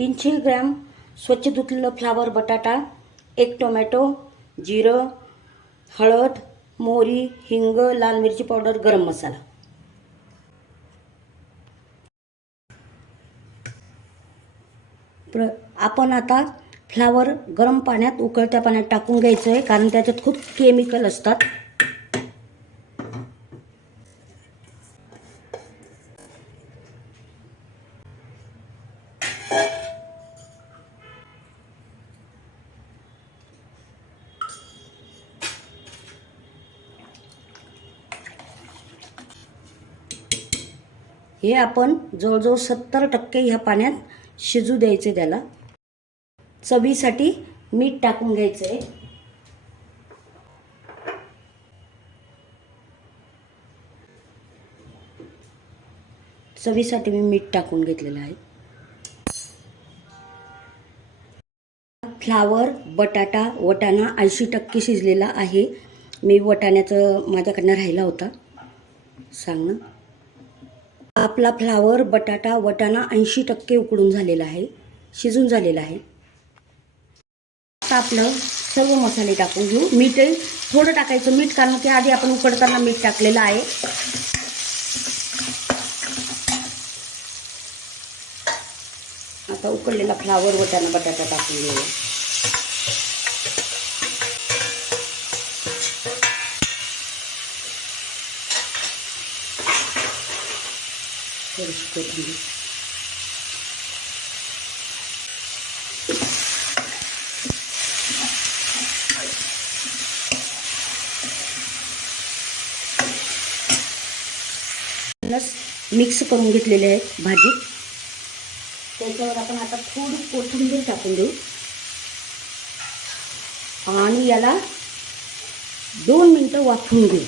तीनशे ग्रॅम स्वच्छ धुतलेलं फ्लावर बटाटा एक टोमॅटो जिरं हळद मोहरी हिंग लाल मिरची पावडर गरम मसाला. प्र आपण आता फ्लावर गरम पाण्यात उकळत्या पाण्यात टाकून घ्यायचं आहे कारण त्याच्यात खूप केमिकल असतात. हे आपण जवळजवळ सत्तर टक्के ह्या पाण्यात शिजू द्यायचे त्याला. चवीसाठी मीठ टाकून घ्यायचं आहे चवीसाठी मी मीठ टाकून घेतलेलं आहे. फ्लावर बटाटा वटाणा ऐंशी टक्के शिजलेला आहे. मी वटाण्याचं माझ्याकडनं राहिला होता. सांगणं आपला फ्लावर बटाटा वटाणा ऐंशी टक्के उकडून झालेला आहे शिजून झालेला आहे. आता आपलं सर्व मसाले टाकून घेऊ. मीठही थोडं टाकायचं मीठ कारण की आधी आपण उकडताना मीठ टाकलेलं आहे. आता उकडलेला फ्लावर वटाणा बटाटा टाकून घेऊया थोडीशी कोथिंबीर मिक्स करून घेतलेले आहेत भाजीत त्याच्यावर आपण आता थोडी कोथिंबीर टाकून देऊ. आणि याला दोन मिनटं वाफवून घेऊ.